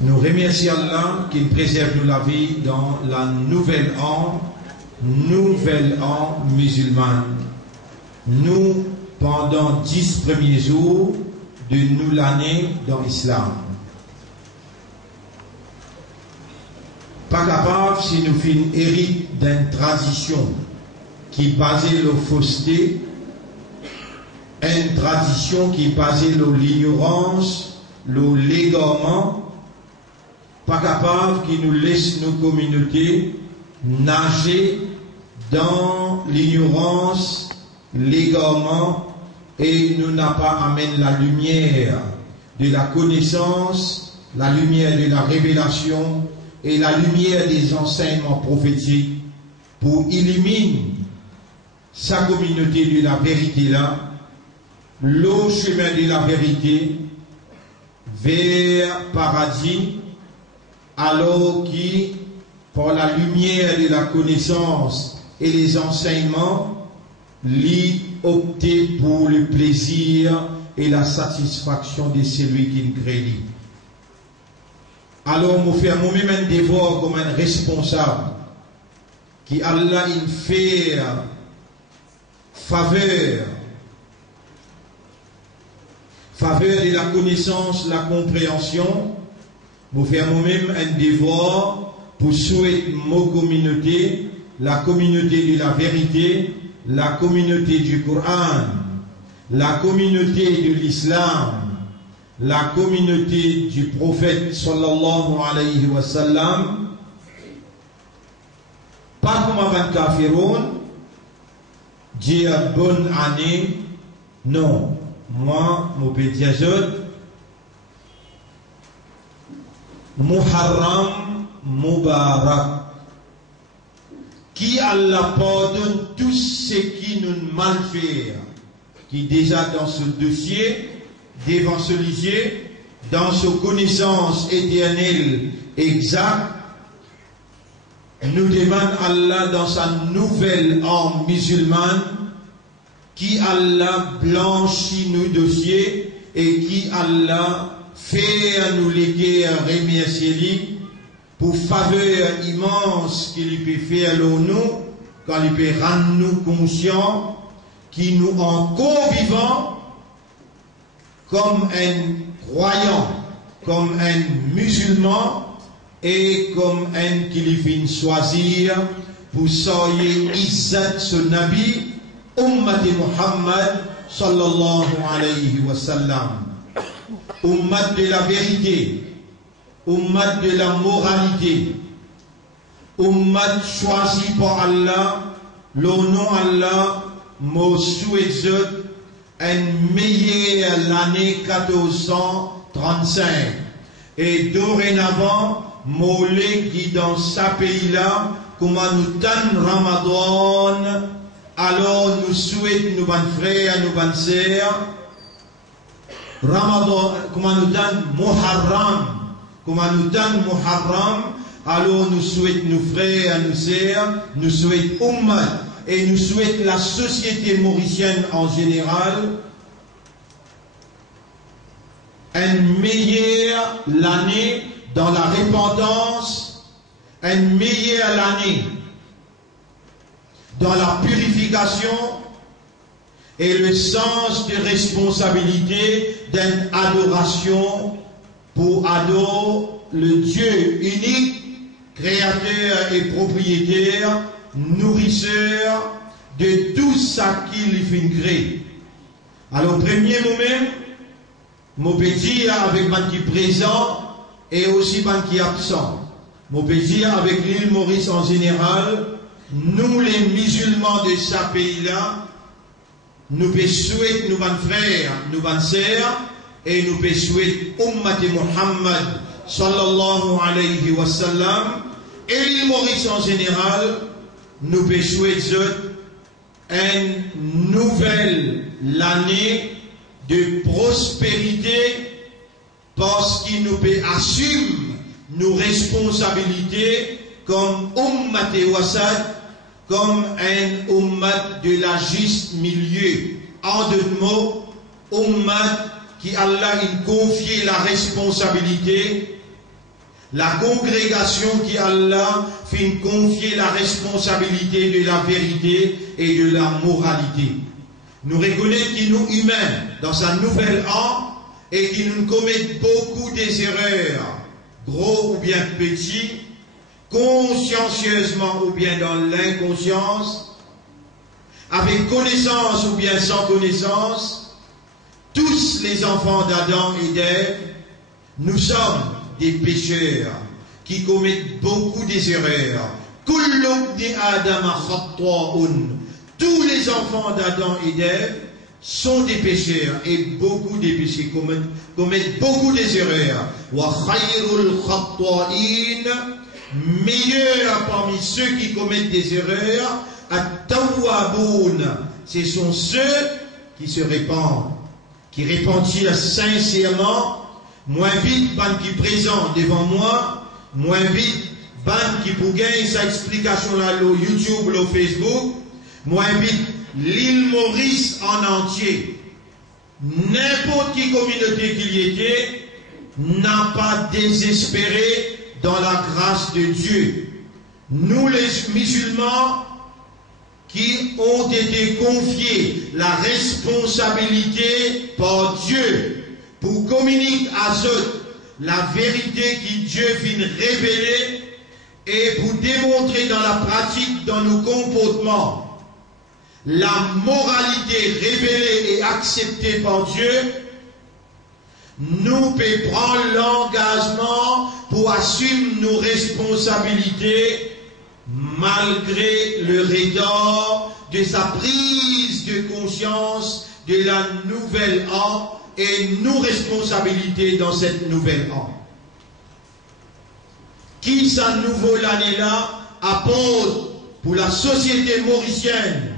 Nous remercions Allah qui préserve nous la vie dans la nouvelle an musulmane. Nous, pendant 10 premiers jours de nous l'année dans l'islam. Pas capable si nous finissons hérite d'une tradition qui basée sur la fausseté, une tradition qui basée sur l'ignorance, le l'égarement, pas capable qui nous laisse nos communautés nager dans l'ignorance, l'égarement, et nous n'a pas amené la lumière de la connaissance, la lumière de la révélation et la lumière des enseignements prophétiques pour éliminer sa communauté de la vérité là, le chemin de la vérité vers paradis, alors qui, par la lumière de la connaissance et les enseignements, l'y opter pour le plaisir et la satisfaction de celui qui nous crée. Alors, nous faisons moi-même un devoir comme un responsable qui Allah il fait faveur de la connaissance, la compréhension. Nous faisons nous-mêmes un devoir pour souhaiter nos communautés, la communauté de la vérité, la communauté du Coran, la communauté de l'islam, la communauté du prophète sallallahu alayhi wa sallam, pas comme avant Kafiroun, dire bonne année, non. Moi, mon petit Muharram Mubarak, qui Allah pardonne tout ce qui nous mal fait, qui déjà dans ce dossier, devant ce lycée, dans ce connaissance éternelle exacte, nous demande Allah dans sa nouvelle âme musulmane, qui Allah blanchit nos dossiers et qui Allah fait nous léguer un remercier pour faveur immense qu'il peut faire nous quand il peut rendre nous conscients qui nous encore vivants comme un croyant, comme un musulman et comme un qui lui vient choisir pour soyer Izzat ce Nabi Ummat Muhammad sallallahu alayhi wa sallam. Ummat de la vérité, ummat de la moralité, ummat choisi par Allah, le nom Allah, me souhaite une meilleure l'année 1435. Et dorénavant, molé qui dans ce pays-là, comment nous donne Ramadan, alors nous souhaitons nos bonnes frères, nos bonnes sœurs, Ramadan, comment nous donne Muharram, alors nous souhaitons nos frères, nos sœurs, nous souhaitons Ummat, et nous souhaitons la société mauricienne en général, une meilleure l'année dans la repentance, une meilleure l'année dans la purification et le sens de responsabilité d'une adoration pour adorer le Dieu unique, créateur et propriétaire, nourrisseur de tout ça qu'il fait créer. Alors, premier moment, je peux dire avec les qui présent et aussi les qui absent. Je peux dire avec l'île Maurice en général, nous les musulmans de ce pays-là, nous pouvons souhaiter nos bonnes frères, nos bonnes sœurs, et nous pouvons souhaiter Ummat Muhammad sallallahu alayhi wa sallam, et l'île Maurice en général, nous pouvons souhaiter une nouvelle année de prospérité, parce qu'il nous peut assumer nos responsabilités comme Ummat Wasat, comme un ummat de la juste milieu. En deux mots, ummat qui Allah a confié la responsabilité, la congrégation qui Allah fait confier la responsabilité de la vérité et de la moralité. Nous reconnaissons qu'il nous humains dans sa nouvelle an et qu'il nous commet beaucoup des erreurs, gros ou bien petits, consciencieusement ou bien dans l'inconscience, avec connaissance ou bien sans connaissance. Tous les enfants d'Adam et d'Ève, nous sommes des pécheurs qui commettent beaucoup des erreurs. Tous les enfants d'Adam et d'Ève sont des pécheurs et beaucoup des péchés commettent beaucoup des erreurs. Meilleur parmi ceux qui commettent des erreurs, ce sont ceux qui se répandent, qui repentirent sincèrement. Moins vite, ban qui présent devant moi, moins vite, ban qui pour gagner sa explication là, au YouTube, au Facebook, moins vite, l'île Maurice en entier, n'importe quelle communauté qu'il y était, n'a pas désespéré dans la grâce de Dieu. Nous les musulmans qui ont été confiés la responsabilité par Dieu pour communiquer à ceux la vérité que Dieu vient révéler et pour démontrer dans la pratique, dans nos comportements, la moralité révélée et acceptée par Dieu, nous pouvons prendre l'engagement pour assumer nos responsabilités malgré le retard de sa prise de conscience de la nouvelle an et nos responsabilités dans cette nouvelle an. Qui sa nouvelle année-là apporte pour la société mauricienne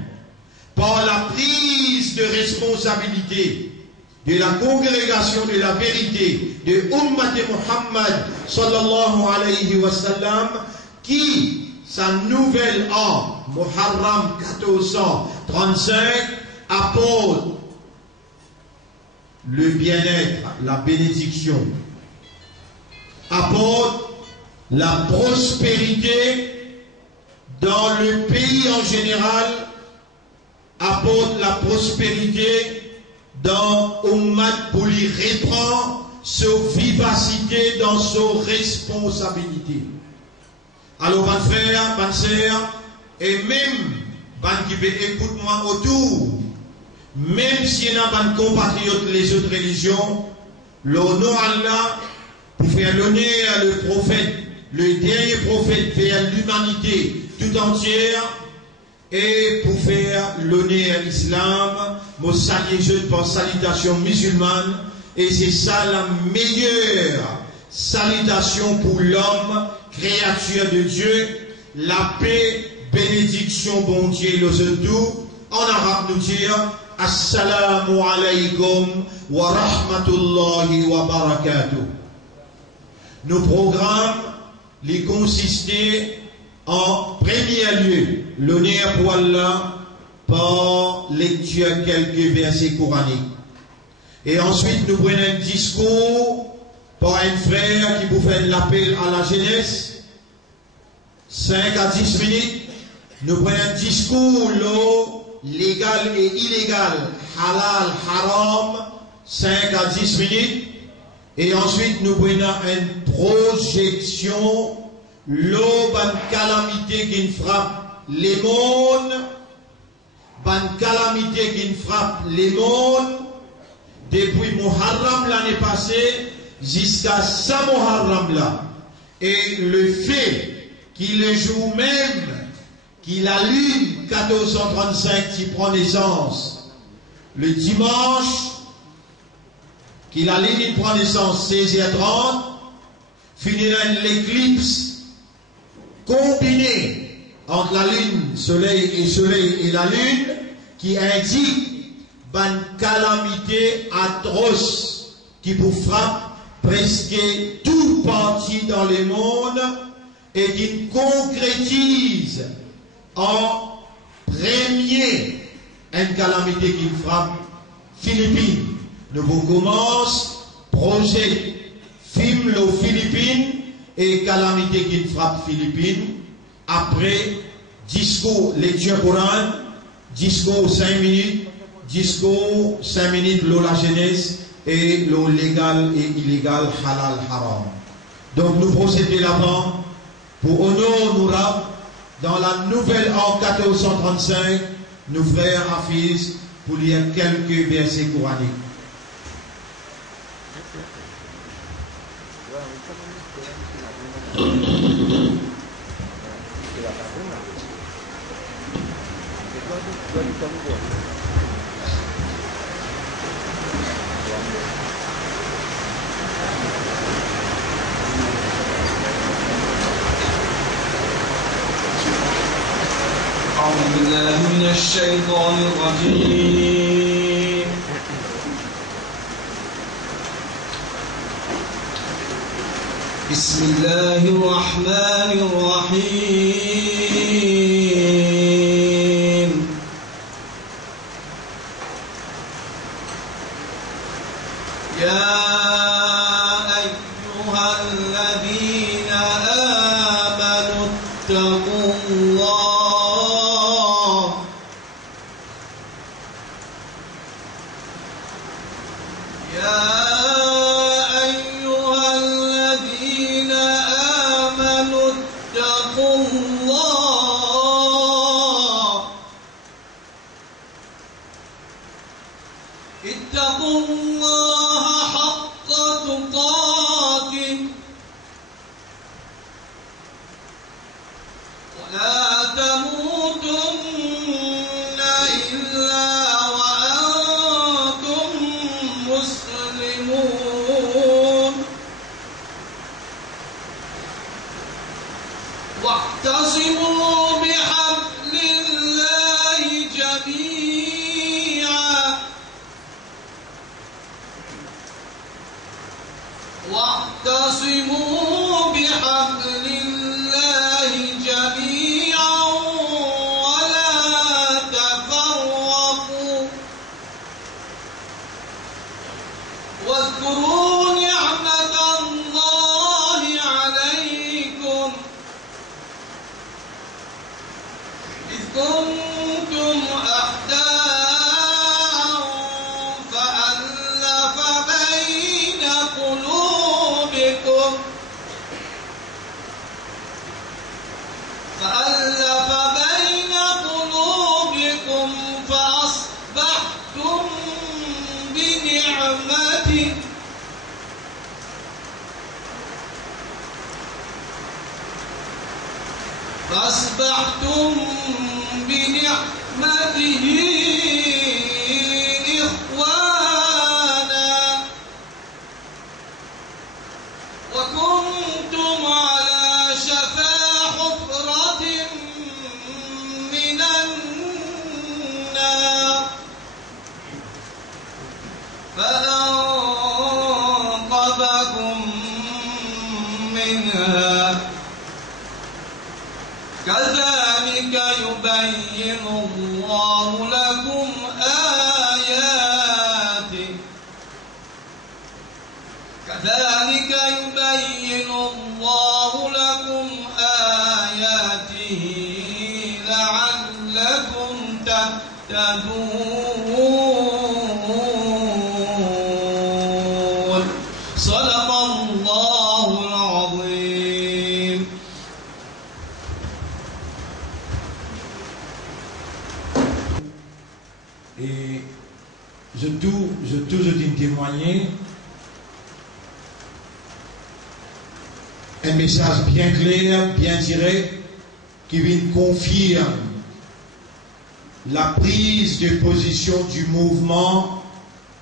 par la prise de responsabilité de la congrégation de la vérité de Ummat Muhammad sallallahu alayhi wa sallam, qui sa nouvelle an, Muharram 1435, apporte le bien-être, la bénédiction, apporte la prospérité dans le pays en général, apporte la prospérité dans Ummat pour lui reprendre sa vivacité dans sa responsabilité. Alors, ban frère, ban sœur, et même ban qui peut écouter moi autour, même si y a ban compatriotes les autres religions, l'honneur à Allah pour faire l'honneur à le prophète, le dernier prophète vers l'humanité tout entière, et pour faire l'honneur à l'islam, mon salut par salutation musulmane, et c'est ça la meilleure salutation pour l'homme, créature de Dieu, la paix, bénédiction, bon Dieu, le tout. En arabe nous dire Assalamu alaykum wa rahmatullahi wa barakatuh. Nos programmes les consistaient en premier lieu l'honneur pour Allah par lecture quelques versets coraniques. Et ensuite nous prenons un discours par un frère qui vous fait l'appel à la jeunesse, 5 à 10 minutes. Nous prenons un discours légal et illégal, halal, haram, 5 à 10 minutes. Et ensuite nous prenons une projection, ban calamité qui frappe les mondes, ban calamité qui frappe les mondes, depuis Muharram l'année passée jusqu'à ce Muharram là. Et le fait qu'il le jour même, qu'il la lune 1435 qui prend naissance, le dimanche, qu'il la lune prend naissance 16h30, finira l'éclipse combinée entre la lune, soleil et la lune, qui indique une calamité atroce qui vous frappe presque tout parti dans le monde et qui concrétise en premier une calamité qui frappe Philippines. Nous commence projet film aux Philippines et calamité qui frappe Philippines. Après, discours lecture Coran, discours 5 minutes, discours 5 minutes la jeunesse et le légal et illégal halal haram. Donc nous procédons là-bas pour honorer nous dans la nouvelle an 1435, nos frères Hafiz pour lire quelques versets coraniques. أعوذ بالله من الشيطان الرجيم بسم الله الرحمن الرحيم يا أيها الذين آمنوا اتقوا الله يا أيها الذين آمنوا اتقوا الله اتقوا الله حق تقاته ولا تموتن إلا وأنتم مسلمون واعتصموا بحبل الله جميعا واعتصموا بحبل الله جميعا ولا تفرقوا واذكروا نعمة الله عليكم إذ كنتم أعداء فألف بين قلوبكم فأصبحتم بنعمته إخوانا وكنتم على شفا حفرة من النار فأنقذكم منها كذلك يبين الله لكم آياته كذلك يبين الله لكم آياته لعلكم تهتدون صدق الله العظيم. Et je toujours témoigner un message bien clair, bien direct, qui vient confirmer la prise de position du mouvement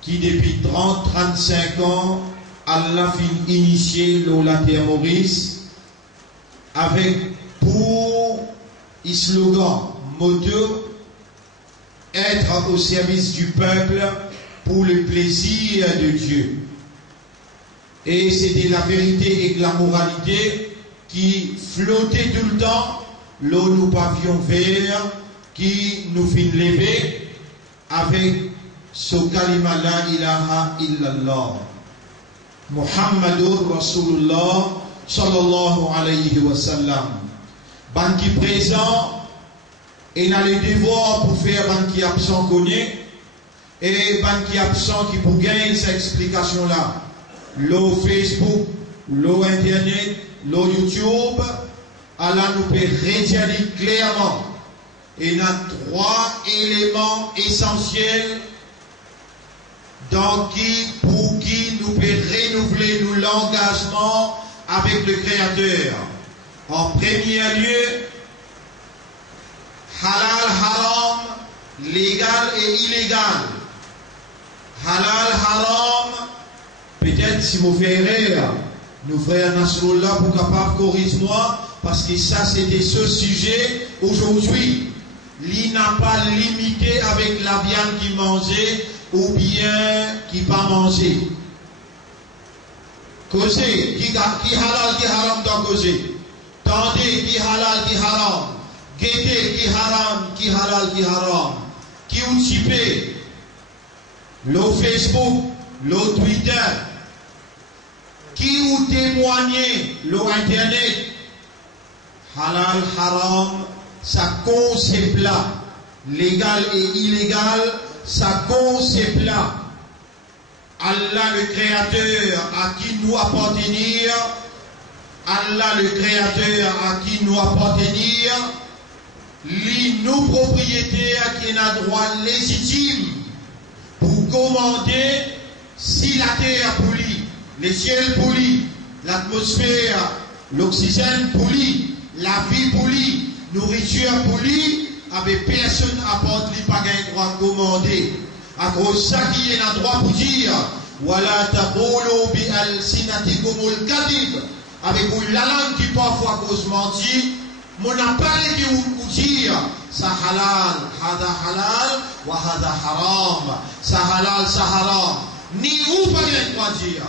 qui depuis 30-35 ans Allah fin initié la terroriste avec pour slogan motto être au service du peuple pour le plaisir de Dieu. Et c'était la vérité et la moralité qui flottait tout le temps, là nous pavillons verts qui nous fit lever avec so kalima la ilaha illallah Muhammadur Rasulullah sallallahu alayhi wa sallam. Ban qui présent et n'a le devoir pour faire ban qui absent connaît et ban qui absent qui pour gagner cette explication là. L'eau Facebook, l'eau Internet, l'eau YouTube, Allah nous peut retirer clairement. Et il y a 3 éléments essentiels pour qui nous peut renouveler l'engagement avec le Créateur. En premier lieu, halal, haram, légal et illégal. Halal, haram, peut-être si vous faites erreur, nous frères Nasrullah pour capable corrige-moi, parce que ça c'était ce sujet aujourd'hui. Il n'a pas limité avec la viande qui mangeait ou bien qui pas manger. Causer, qui halal, qui haram dans causer. Tendez, qui halal, qui haram. Guettez, qui haram, qui halal, qui haram. Qui ou typé. L'eau Facebook, l'eau Twitter. Qui ou témoigner, l'eau Internet. Halal, haram, ça concept là. Légal et illégal, ça concept là. Allah le Créateur à qui nous appartenir, Allah le Créateur à qui nous appartenir, nos propriétaires qui ont droit légitime pour commander si la terre pour lui, les ciels pour lui, l'atmosphère, l'oxygène pour lui, la vie pour lui, nourriture pour lui, avec personne apporte lui pas un droit de commander. À cause ça qui est un droit pour dire voilà taqulu bi alsinatikumul kadib, avec la langue qui parfois cause mentir, mon appareil qui vous dire ça halal, hada halal, wa hada haram, ça halal, ça haram. Ni ou pas un droit de dire,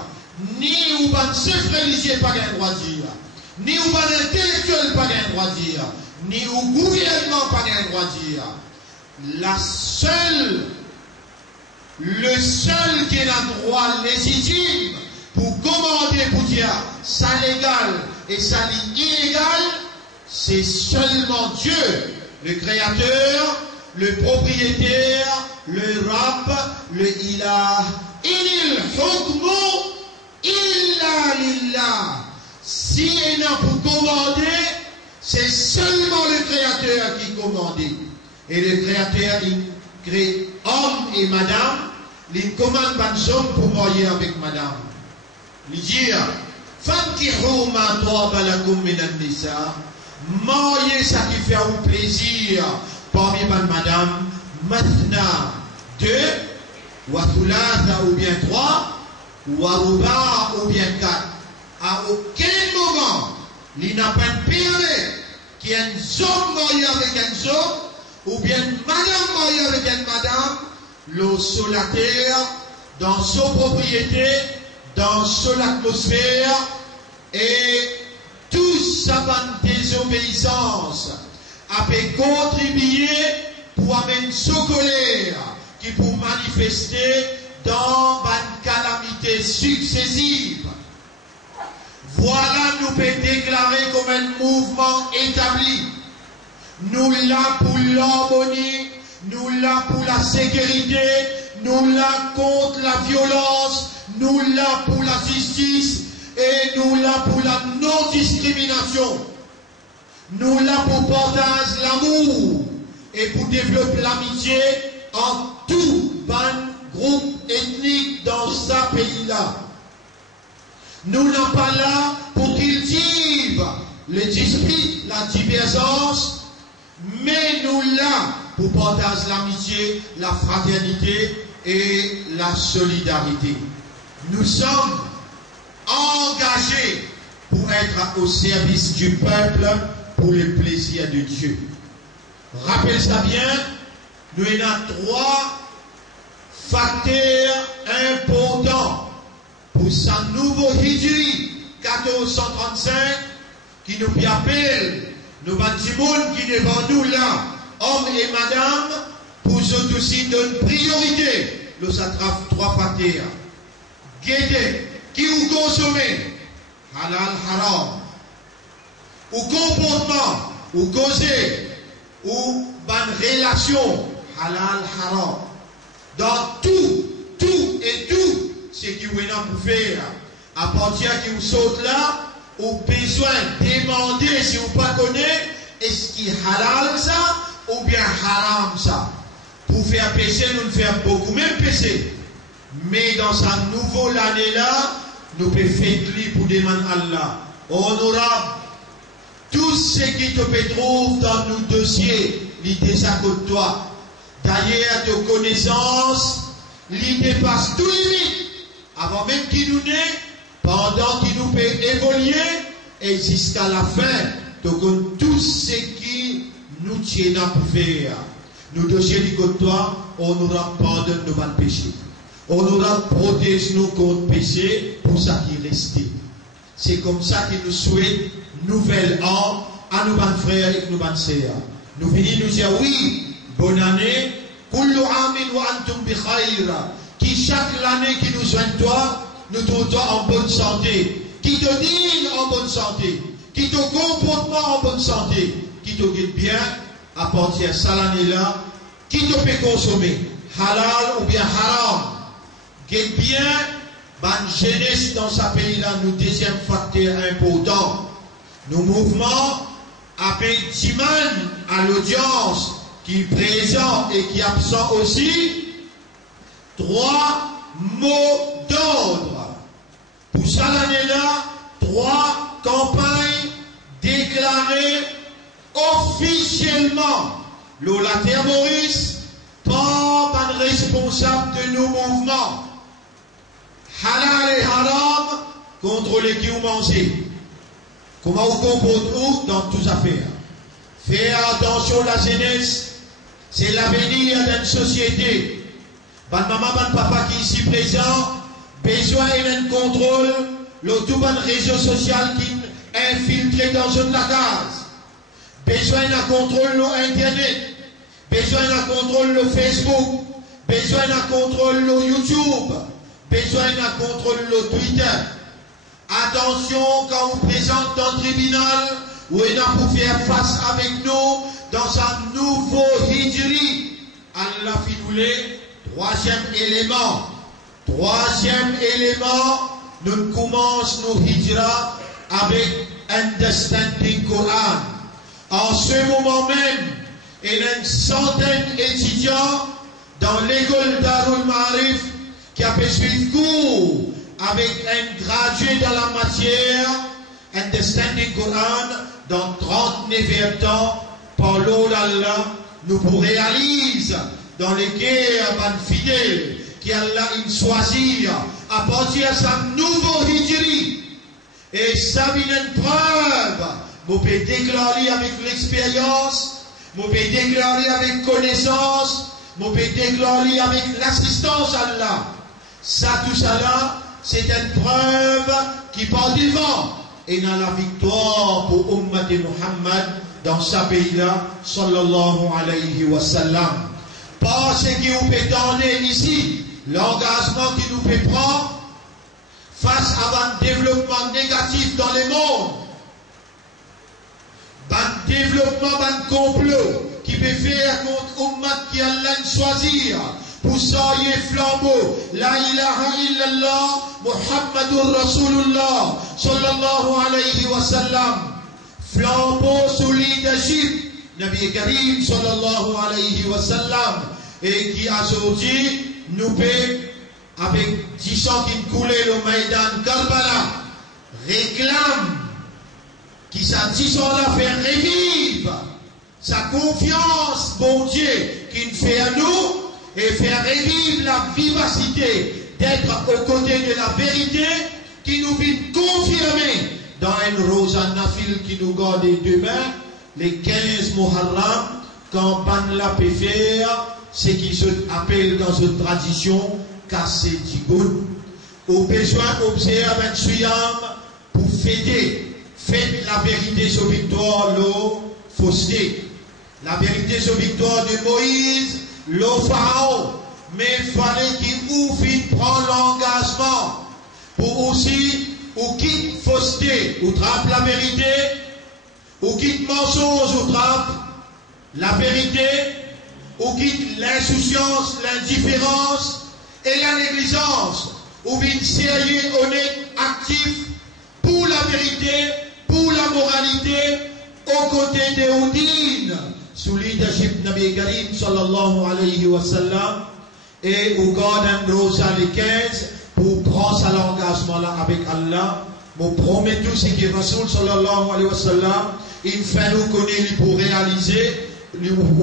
ni ou pas chef religieux pas un droit de dire, ni ou pas intellectuel pas un droit de dire, ni au gouvernement pas un droit de dire. Le seul qui a un droit légitime pour commander, pour dire ça légal et ça illégal, c'est seulement Dieu, le Créateur, le propriétaire, le Rabb, le Ilah. Il hukmu illa lillah. Si il y a pour commander, c'est seulement le Créateur qui commande. Et le Créateur, il crée homme et madame, il commande pas d'homme pour marier avec madame. Il dit, fankihu ma taba lakum minan nisa, mariez ça qui fait un plaisir parmi madame, mathna 2, wa thulatha ou bien 3, wa ruba ou bien 4. À aucun moment, il n'a pas permis qu'il y ait un homme marié avec un homme, ou bien une madame mariée avec une madame, l'eau sur la terre, dans son propriété, dans son atmosphère, et tout sa désobéissance a pu contribuer pour amener son colère, qui pour manifester dans une calamité successive. Voilà, nous pouvons déclarer comme un mouvement établi. Nous là pour l'harmonie, nous là pour la sécurité, nous là contre la violence, nous là pour la justice et nous là pour la non-discrimination. Nous là pour partager l'amour et pour développer l'amitié en tout groupe ethnique dans ce pays-là. Nous n'sommes pas là pour cultiver les disputes, la divergence, mais nous là pour partager l'amitié, la fraternité et la solidarité. Nous sommes engagés pour être au service du peuple pour le plaisir de Dieu. Rappelez ça bien, nous avons 3 facteurs importants pour sa nouveau Hijri 1435 qui nous appelle, nous bâtiments qui devant nous là, hommes et madame, pour eux aussi donner priorité le s'attrape 3 fatés. Guédé, qui vous consommez, halal, haram. Ou comportement, ou causer, ou bonne relation, halal, haram. Dans tout ce qui vous est pour faire, à partir qui vous saute là, ou besoin de demander si vous ne connaissez pas, est-ce qu'il est halal ça, ou bien haram ça. Pour faire péché, nous ne faisons beaucoup, même péché. Mais dans sa nouvelle année là, nous pouvons faire pour demander à Allah. Honorable, tout ce qui te peut trouver dans nos dossiers, il déjà contre toi. D'ailleurs, tes connaissances, il dépasse tout limite. Avant même qu'il nous naît, pendant qu'il nous peut évoluer, et jusqu'à la fin, donc tout ce qui nous tient à faire. Nous dossiers du côté de toi, on nous pardonne nos mal péchés. On nous protège nous contre péché pour ça qui reste. C'est comme ça qu'il nous souhaite nouvelle an à nos bonnes frères et nos bonnes sœurs. Nous venons nous dire oui, bonne année, kullu amin wa antum bi khayr. Qui chaque année qui nous joigne toi, nous trouvons en bonne santé. Qui te dîne en bonne santé. Qui te comportement en bonne santé. Qui te guide bien à partir de cette année-là. Qui te peut consommer, halal ou bien haram. Guide bien, bonne jeunesse dans ce pays-là, nous deuxième facteur important. Nos mouvements avec Jiman à l'audience qui est présent et qui est absent aussi. 3 mots d'ordre. Pour cette année-là, 3 campagnes déclarées officiellement. La terroriste, pas un responsable de nos mouvements. Halal et haram contre les qui ont mangé. Comment vous comportez dans toutes affaires? Faire attention à la jeunesse, c'est l'avenir d'une société. Ban maman, ban papa qui est ici présent, besoin d'un contrôle, le tout bon réseau social qui est infiltré dans une la case. Besoin d'un contrôle Internet, besoin d'un contrôle Facebook, besoin d'un contrôle YouTube, besoin d'un contrôle Twitter. Attention quand on présente dans le tribunal, où il a pour faire face avec nous dans un nouveau hijri. Allah finoulé, troisième élément. Troisième élément, nous commençons nos hijra avec Understanding Quran. En ce moment même, il y a une centaine d'étudiants dans l'école Darul Ma'arif qui a fait suivre cours avec un gradué dans la matière Understanding Quran dans 39 ans par l'eau d'Allah, nous pour réaliser dans les guerres fidèles qui Allah choisit à partir de sa nouveau hijri. Et ça vient une preuve. Vous pouvez déclarer avec l'expérience, vous pouvez déclarer avec connaissance, vous pouvez déclarer avec l'assistance à Allah. Ça, tout ça là, c'est une preuve qui part devant. Et dans la victoire pour Ummat Muhammad dans ce pays-là, sallallahu alayhi wa sallam. Parce que vous pouvez donner ici l'engagement qui nous peut prendre face à un développement négatif dans le monde. Un développement, un complot qui peut faire contre Ummat qui Allah choisir pour sailler flambeau. La ilaha illallah Muhammadur Rasulullah sallallahu alayhi wa sallam. Flambeau sous leadership Nabi Karim sallallahu alayhi wa sallam. Et qui a sorti, nous peut, avec 10 ans qui coulaient le Maïdan Karbala, réclame qui sa 10 ans là fait revivre sa confiance, bon Dieu, qu'il fait à nous, et faire revivre la vivacité d'être aux côtés de la vérité qui nous vient confirmer dans une Rosa Nafil qui nous garde demain, les 15 Muharram, quand Ban la peut faire, ce qui se appelle dans une tradition casser Tigoun, au besoin d'observer un suyam pour fêter. Faites la vérité sur victoire, l'eau fausseté. La vérité sur victoire de Moïse, l'eau pharaon. mais il fallait qu'il ouvre prendre l'engagement pour aussi, ou quitte fausseté, ou trappe la vérité, ou quitte mensonge, ou trappe la vérité, ou quitte l'insouciance, l'indifférence et la négligence, ou vite sérieux, honnête, actif pour la vérité, pour la moralité, aux côtés des Oudines, sous leadership Nabi Karim sallallahu alayhi wa sallam, et au Garden Rosa les 15, pour prendre ça l'engagement là avec Allah, nous promettons ce que Rasoul sallallahu alayhi wa sallam, il fait nous connaître pour réaliser,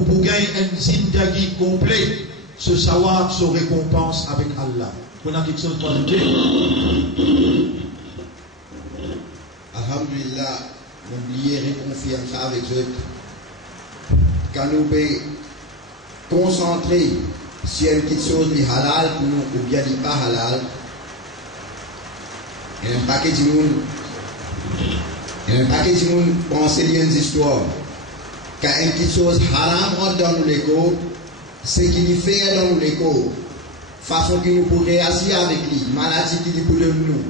pour gagner un zindagi complet, ce savoir, ce récompense avec Allah. Vous avez quelque chose pour ajouter? Alhamdulillah, n'oubliez réconfirme ça avec eux. Quand nous pouvons concentrer sur une petite chose de halal pour nous ou bien de pas halal, il y a un paquet de monde penser lier des histoires. Quand une petite chose haram rentre dans nous l'écho, c'est qu'il y fait dans nous l'écho. Façon que nous pourrions réagir avec lui, maladie qui est pour nous.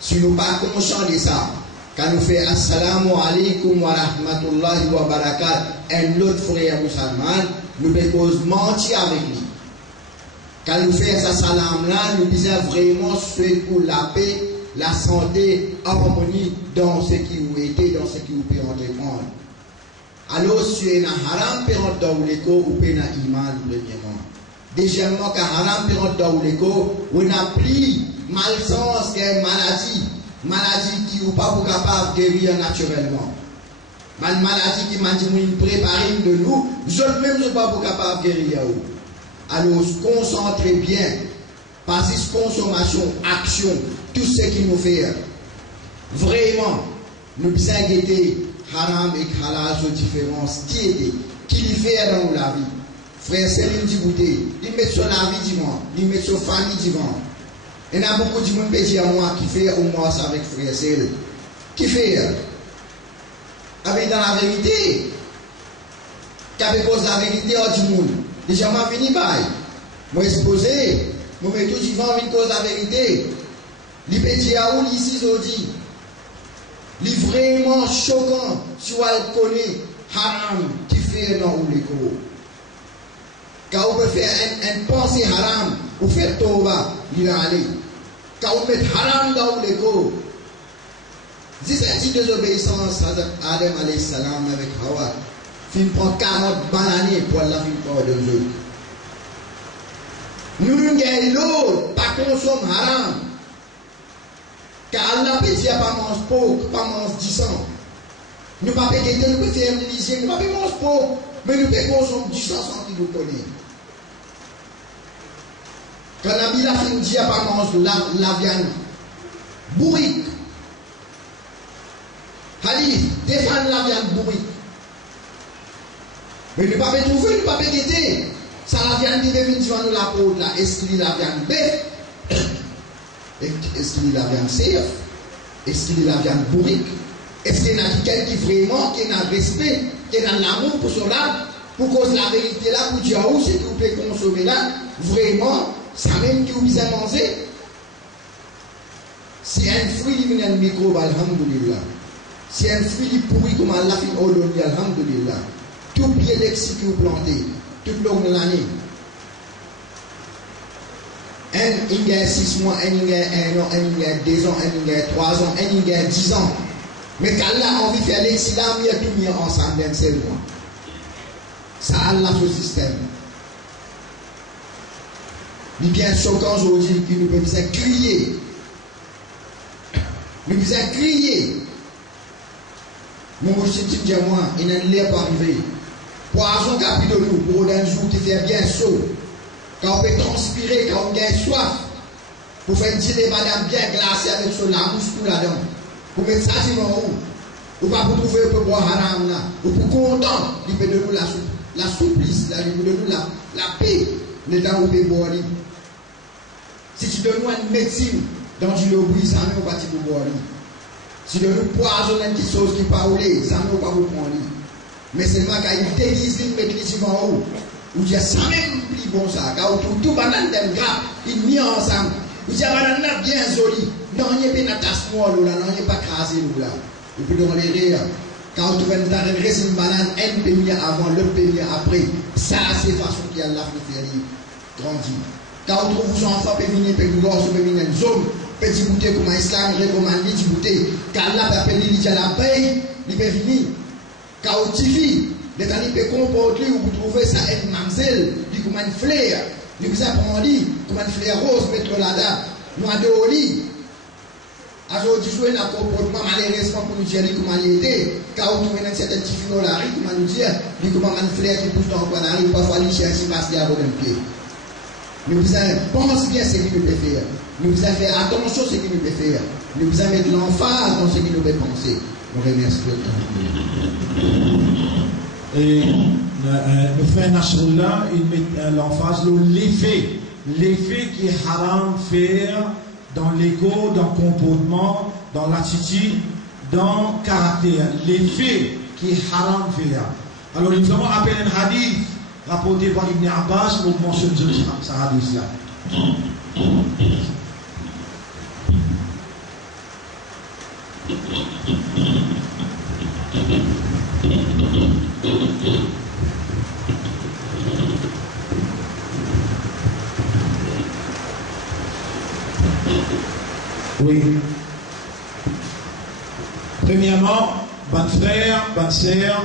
Si nous ne sommes pas conscients de ça, quand nous faisons assalamu alaikum wa rahmatullahi wa barakat, un autre frère musulman, nous pouvons mentir avec lui. Quand nous faisons ça salam là, nous disons vraiment ce pour la paix, la santé, harmonie dans ce qui vous était, dans ce qui vous peut entreprendre. Alors, si vous avez un haram, vous pouvez dans l'écho, vous pouvez un iman, premièrement. Deuxièmement, quand haram, vous pouvez dans l'écho, vous n'avez plus malchance, qui est maladie qui n'est pas capable de guérir naturellement. Une maladie qui m'a dit préparée de nous, je ne suis pas capable de guérir. Alors, concentrez bien, passez consommation, action, tout ce qui nous fait. Vraiment, nous devons guetter haram et halal sur différence qui lui fait dans la vie. Frère, c'est lui qui il met sur la vie du monde, il met sur la famille du monde. Il y a beaucoup de monde qui moi qui fait au moins ça avec frère, c'est eux. Qui fait avec dans la vérité. Qui avait cause la vérité au du monde. Déjà, moi, fini par moi exposé, moi, mais tout, j'y envie de cause la vérité. Les petits à où ici, aujourd'hui, les vraiment choquant, si on connaît haram qui fait dans l'écho. Quand on peut faire une pensée haram, ou faire tauba, il va aller. Quand on met haram dans l'écho, si c'est une désobéissance, Adam alayhi salam avec Hawa, il prend 40 bananes pour la fin de Dieu. Nous n'avons l'eau, pas consomme haram. Car Allah peut dire pas mange porc, pas mange du sang. Nous ne pouvons pas guetter, nous pouvons faire une division, nous ne pouvons pas manger porc, mais nous pouvons consommer du sang sans qu'il nous connaisse. Quand la Bible a fini de dire pas manger la viande bourrique. Hadith, défendre la viande bourrique. Mais nous ne pouvons pas trouver, nous ne pouvons pas guetter. Ça la viande qui devient sur nous la peau là, est-ce qu'il y a la viande bête? Est-ce qu'il y a la viande serre? Est-ce qu'il y a la viande bourrique? Est-ce qu'il y a quelqu'un qui vraiment, qui a respect, qui a l'amour pour cela, pour cause la vérité là, pour dire où c'est que vous pouvez consommer là, vraiment, ça même qui vous besoin manger? Si un fruit qui a un microbe, alhamdulillah. Si un fruit pourri comme Allah fait au long, alhamdulillah. Tout pied d'exi que vous plantez, tout le long de l'année. Il y a 6 mois, il y a 1 an, il y a 2 ans, il y a 3 ans, il y a 10 ans. Mais quand Allah a envie de faire l'islam, il y a tout mis ensemble d'un seul mois. Ça Allah ce système. Il est bien choquant aujourd'hui que nous pouvons crier. Nous pouvons crier. Mon monsieur dit à moi, il n'a l'air pas arrivé. Poison qui a pris de nous pour un jour qui fait bien chaud. Quand on peut transpirer, quand on gagne soif, pour faire une petite madame bien glacée avec son la bouche tout là-dedans. Pour mettre ça sur mon haut. Ou pas pour trouver un peu boire haram là. Ou pour content, il peut de nous la souplesse, il peut de nous la paix, le temps où on peut boire. Si tu donnes une médecine dans du lobby, ça ne va pas te boire. Si tu donnes une poison, une petite chose qui parle, ça ne va pas vous prendre. Mais seulement quand il déguise, il met les en haut. Ou dire ça même plus bon ça. Car tout banane d'un gras, il mis ensemble. Ou dire banane bien joli. Non, il n'y a pas de tasse molle là, non, il n'y a pas crasé là. Et puis dans les rires, quand tu vas redresser une banane, un pays avant, l'autre pays après, ça c'est façon qu'il y a là pour faire grandir. Quand on trouve son enfant féminin, petit gosse, féminin, zone, petit bouteille comme l'islam recommande, petit bouteille, car là, il appelle l'Idja la paye, il peut venir. Quand on t'y les talibs peuvent comporter ou vous trouvez ça une mamzelle, dit comme une fleur, dit vous apprenez, comme une fleur rose, mettre là-dedans, noix de oli. Alors, tu joues un comportement malheureusement pour nous dire comment il était, car on trouve une certaine fille là, comment nous dire, dit comment une fleur qui pousse dans le canari, parfois il cherche pas ce qu'il y a à bon pied. Nous vous avons pensé bien ce qu'il nous peut faire. Nous vous avons fait attention à ce qu'il nous peut faire. Nous vous avons mis de l'emphase dans ce qu'il nous peut penser. On remercie le temps. Et le frère Nasrullah, il met l'emphase sur l'effet qui est haram faire dans l'ego, dans le comportement, dans l'attitude, dans le caractère. L'effet qui est haram faire. Alors nous avons appelé un hadith rapporté par Ibn Abbas pour mentionner ce hadith-là. Oui. Premièrement, bonne frère, bonne sœur,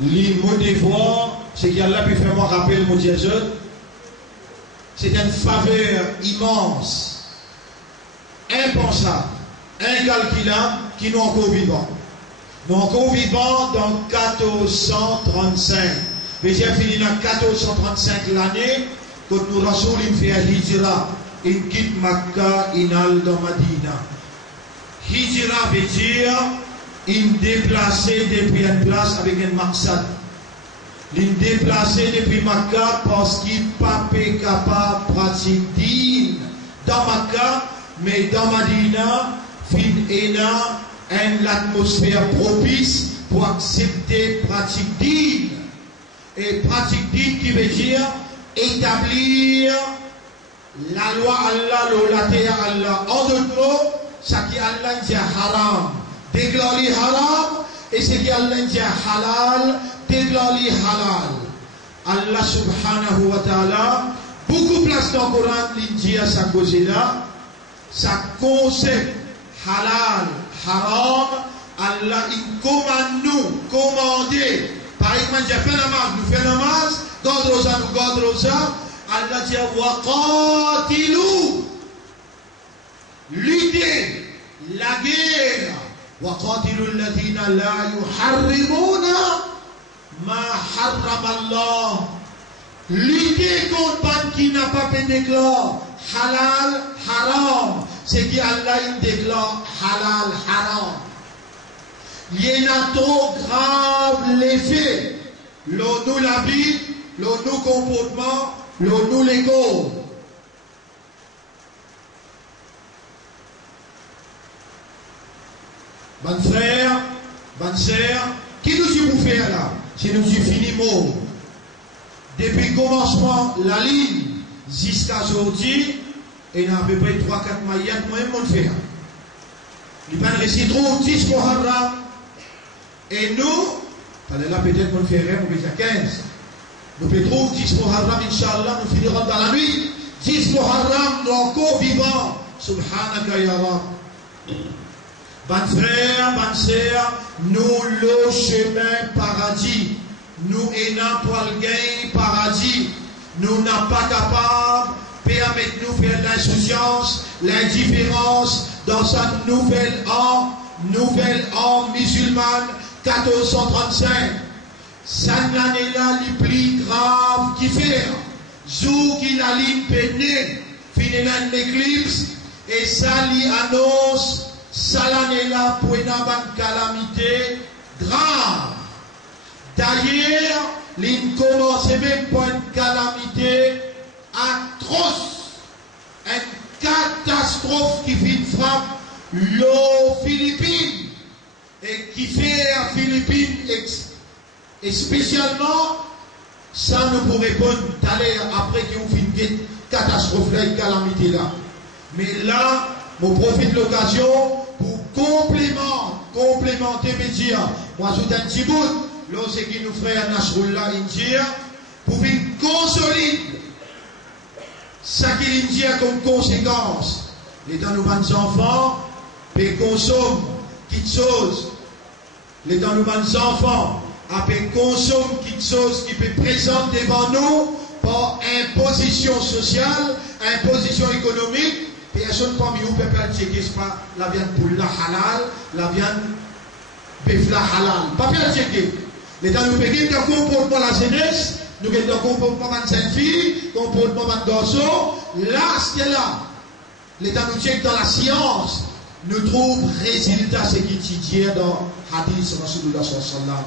les mots des voix, c'est qu'Allah peut faire moi rappeler le mot Jésus. C'est une faveur immense, impensable, incalculable, qui nous encore vivants. Nous encore vivants dans 1435. Mais j'ai fini dans 1435 l'année, quand nous Rasoul il fait Hijra, il quitte Makkah, il al dans Madina. Hijra veut dire, il déplacé depuis une place avec un maqsad. Il déplacé depuis Makkah parce qu'il n'est pas capable de pratiquer dans Makkah, mais dans Madina, il y a une atmosphère propice pour accepter pratique digne. Et pratique digne qui veut dire établir la loi Allah, la terre Allah. En d'autres mots, ce qui Allah dit haram, déclare haram, et ce qui Allah dit halal, déclare halal. Allah subhanahu wa ta'ala, beaucoup de place dans le Coran, il dit à sa cause-là, ça concept halal, haram, Allah il commande nous, commander. Par exemple, j'ai fait namaz, nous faisons namaz, garde rosa, Allah dit wa qatilou, lutter, la guerre, wa qatilou alladhina la yuharrimuna ma harrama Allah, lutter contre un qui n'a pas fait déclare halal, haram, c'est qui Allah il déclare halal, haram. Il y a trop grave l'effet, nous la vie, nous comportement, nous l'ego. Bonne frère, bonne sœur, qui nous dit pour faire là? Si nous dit fini mot. Depuis le commencement, la ligne, jusqu'à aujourd'hui, il y a à peu près 3-4 mailles, moi-même, on le fait. Il va rester trop 10 Muharram. Et nous, là peut-être qu'on le ferait, on fait 15. Nous faisons 10 Muharram, Inch'Allah, nous finirons dans la nuit. 10 Muharram, nous encore vivants. Subhanaka ya Rab. Bonne frère, bonne sœur, nous le chemin paradis. Nous ayons pour le gain paradis. Nous n'sommes pas capables de permettre nous faire l'insouciance, l'indifférence dans cette nouvelle âme musulmane 1435. Cette année-là, le plus grave qui fait, jour qui la ligne pénée, finit l'éclipse, et ça lui annonce, ça l'année-là pour une calamité grave. D'ailleurs, il commence même pour une calamité atroce, une catastrophe qui vient frapper les Philippines et qui fait à Philippines et spécialement Ça nous pourrait répondre d'aller après que vous finissez une catastrophe là, une calamité là. Mais là, je profite de l'occasion pour complémenter mes dires. Moi, je un petit bout, là, c'est qui nous ferait un Nasrullah India, pour venir consolider ça qu'il India comme conséquence. Les temps nous enfants, puis consomment quelque chose. Les temps nous enfants, après consomme quelque chose qui peut présenter devant nous par imposition sociale, imposition économique. Personne parmi vous peut pas checker pas la viande poule la halal, la viande bœuf la halal. Pas faire checker. Les temps nous payons un comportement la jeunesse, nous avons un comportement de jeune fille, comportement de garçon. Là, c'est là. Les temps nous checkons dans la science, nous trouvons résultat ce qui est dit dans Hadith Rasulullah sallallahu.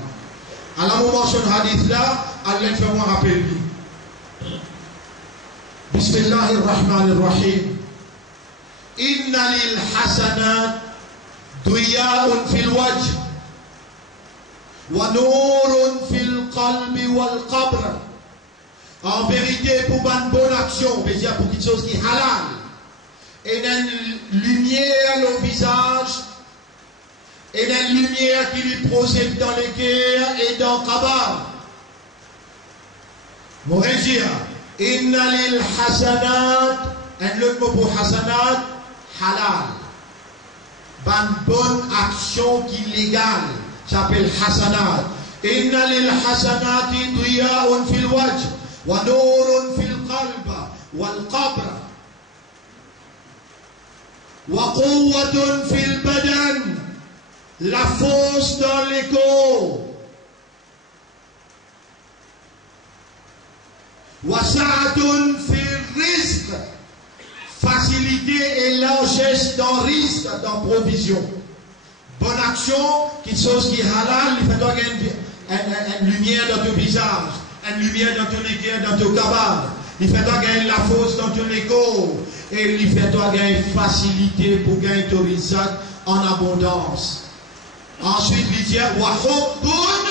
À la moment sur le hadith là, Allah fait moi rappeler. Bismillahirrahmanirrahim. Inna lil hasanat diya'un fil wajh wa nurun fil qalbi wal qabr. En vérité, pour une bonne action, on veut dire pour quelque chose qui est halal, et une lumière au visage, et une lumière qui lui procède dans les cœurs et dans le kabar. Mon dire, inna lil hasanat, un autre mot pour hasanat, halal. Une bonne action qui est légale, s'appelle hasanat. Inna lil hasanati diya'un fil wajh, wa nurun fil qalba, wal qabr. Wa quwwatun fil badan. La force dans l'écho. Wasa'atun fil rizq. Facilité et largesse dans risque, dans provision. Bonne action, quelque chose qui est halal, il fait une lumière dans ton visage, une lumière dans ton équerre, dans ton cabane. Il fait gagner la force dans ton écho. Et il fait gagner facilité pour gagner ton risque en abondance. Ensuite, il dit, wahubbun,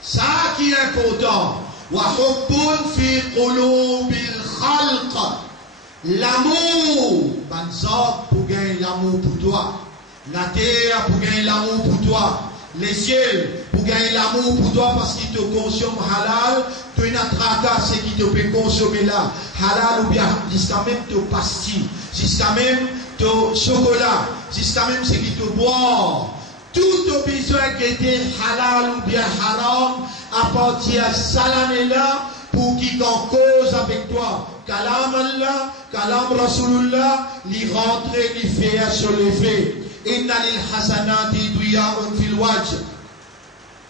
ça qui est important, wahubbun fi qulubil khalq, l'amour, banzak pour gagner l'amour pour toi, la terre pour gagner l'amour pour toi, les cieux pour gagner l'amour pour toi parce qu'il te consomme halal, tu as une tracas ce qui te peut consommer là, halal ou bien jusqu'à même te pastilles, jusqu'à même te chocolat, jusqu'à même ce qui te boit. Tout au besoin qui était halal ou bien haram appartient à Salamela pour qui en cause avec toi. Kalam Allah, Kalam Rasulullah, li rentrer, li faire sur les faits. Inna lil hasanati diya'un fil wajh.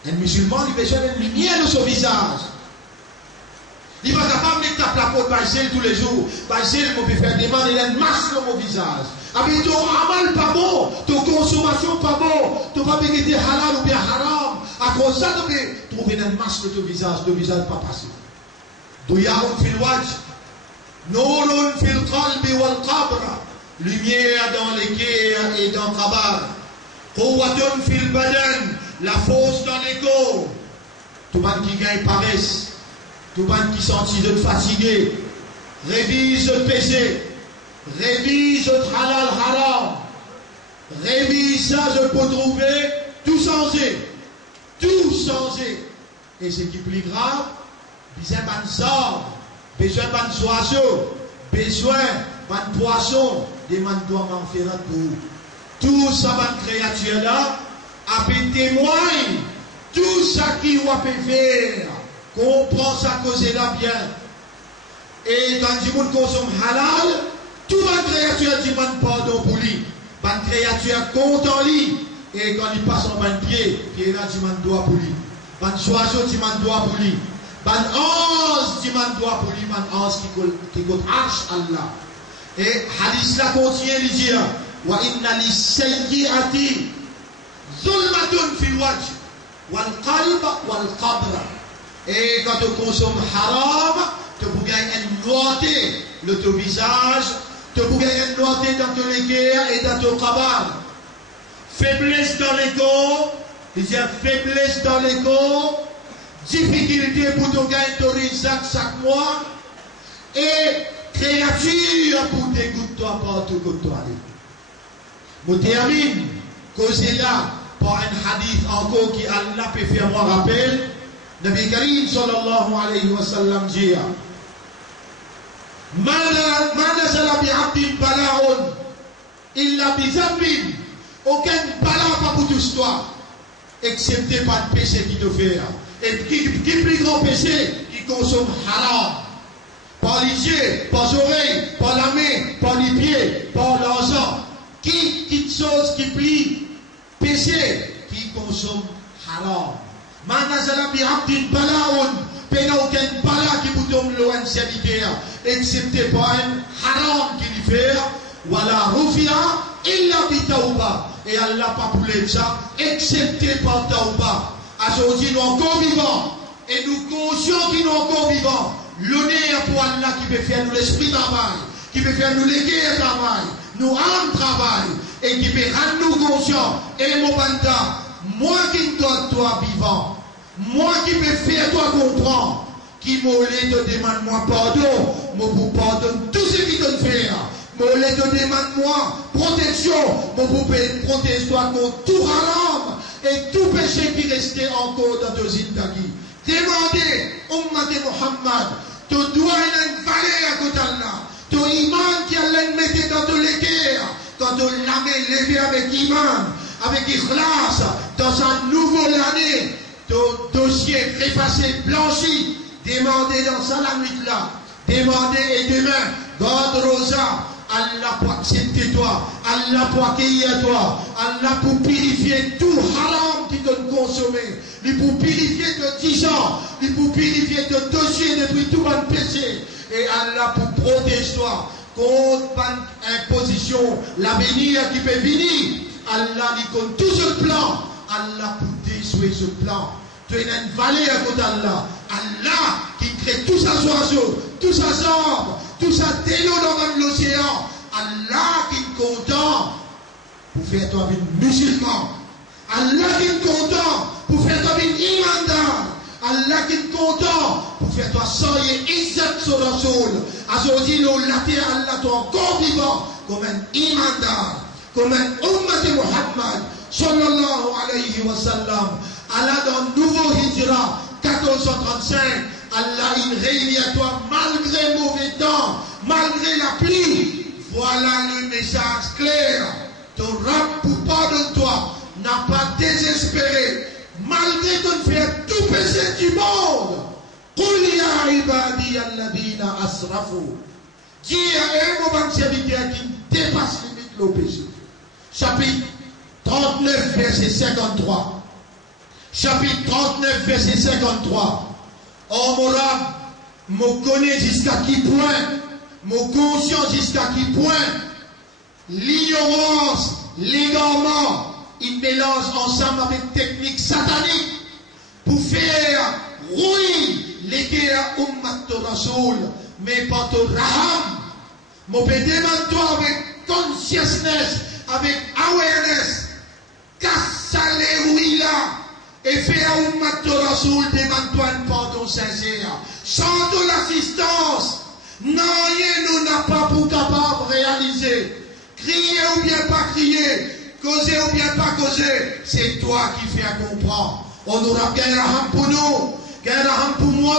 Un musulman, il besoin d'une lumière dans son visage. Il va capable de taper la porte par tous les jours. Par on peut faire des mains, il a une masse dans mon visage. Avec ton amal pas bon, ton consommation pas bon, ton pas bien été halal ou bien haram. À cause de ça, tu peux trouver une masse de ton visage pas passé. Diya'un fil wajh, nurun fil qalbi wal qabr, lumière dans les cœurs et dans le kabar. Quwwatun fil badan, la force dans les corps. Tout le monde qui gagne paresse. Tout le monde qui sentit de fatigué, révise le péché, révise le halal haram, révise ça, je peux trouver, tout changer. Et ce qui est plus grave, besoin de sort, besoin de oiseaux, besoin de poisson, des man doit m'en faire pour tout ça, cette créature-là, a pu témoigner, tout ça qui va faire. Comprends ça cause là bien. Et quand du monde consomme halal, toute une créature demande pardon pour lui. Une créature compte en lui. Et quand il passe en bas de pied, il demande droit pour lui. Un oiseau demande droit pour lui. Un ange demande droit pour lui. Un ange qui compte arche Allah. Et hadith là continue à dire wa inna li sayyi'ati zulmatun fil wajh wal qalb wal qabr. Et quand tu consommes haram, tu peux gagner une noirté dans ton visage, tu peux gagner une noirté dans ton équerre et dans ton cabane. Faiblesse dans les corps, il y a faiblesse dans les corps, difficulté pour te gagner ton risac chaque mois, et créature pour dégoûter toi partout que toi. Je termine, cause là, par un hadith encore qui Allah peut faire moi rappel, Nabi Karim sallallahu alayhi wa sallam dit, Ma nazala bi abdin bala'un illa bi zambin, aucun bala pas pour toute toi, excepté par le péché qui te fait. Et qui plus grand péché qui consomme haram. Par les yeux, par les oreilles, par la main, par les pieds, par l'argent. Qui chose qui plie péché qui consomme haram. Manazala bi abdin bala'un, peine aucun bala qui vous tombe loin de serviteur, excepté par un haram qui lui fait. Voilà, rufia illa bi tauba. Et Allah pas pour ça, excepté par tauba. Aujourd'hui, nous encore vivants, et nous conscients qu'ils sont encore vivants. L'honneur pour Allah qui peut faire nous l'esprit travail, qui peut faire nous léguer travail, nous âme travail, et qui peut rendre nous conscients. Et mon banda, moi qui dois toi vivant, moi qui peux faire toi comprendre, qui m'olé te demande moi pardon, moi vous pardonne tout ce qui te fait. M'olé te demande moi protection, moi vous protéger toi contre tout haram. Et tout péché qui restait encore dans ton zindagi. Demandez, Ummat Muhammad, tu dois une valeur à côté d'Allah. Ton iman qui allait mettre dans ton léguer, quand tu l'avais levé avec iman, avec ikhlas, dans un nouveau année, ton dossier effacé, blanchi, demandez dans ça la nuit là. Demandez et demain, God Rosa. Allah pour accepter toi, Allah pour accueillir toi, Allah pour purifier tout haram qui te consomme, lui pour purifier de 10 ans, lui pour purifier de dossier depuis tout bon péché, et Allah pour protéger toi contre imposition, l'avenir qui peut venir, Allah lui compte tout ce plan, Allah pour détruire ce plan. Tu as une valeur à côté d'Allah. Allah qui crée tout ça oiseaux, tout ça arbres, tout ça délo dans l'océan. Allah qui est content pour faire toi une musulman. Allah qui est content pour faire toi une imandar. Allah qui est content pour faire toi soyer izzat sur la soul. Aujourd'hui, nous, la terre, Allah, toi encore vivant comme un imandar, comme un ummat Muhammad, sallallahu alayhi wa sallam. Allah dans nouveau hijra 1435, Allah il réunit à toi malgré le mauvais temps, malgré la pluie. Voilà le message clair. Ton rap pour pardonner toi n'a pas désespéré, malgré ton faire tout péché du monde. Qul ya ibadi alladhina asrafu. Dis à un moment serviteur qui dépasse limite le péché. Chapitre 39, verset 53. Chapitre 39, verset 53. Oh mon rab, me connaît jusqu'à qui point, mon conscient jusqu'à qui point, l'ignorance, l'égarement, il mélange ensemble avec technique satanique pour faire ruine les guerres ummat rasoul, mais pas ton raham. Mon peut demande-toi avec consciousness, avec awareness, casse les ruines là. Et fais à ummat rasoul, demande-toi un pardon sincère. Sans ton assistance, non, nous n'a pas pour capable de réaliser. Crier ou bien pas crier, causer ou bien pas causer, c'est toi qui fais comprendre. On aura bien raham pour nous, bien raham pour moi,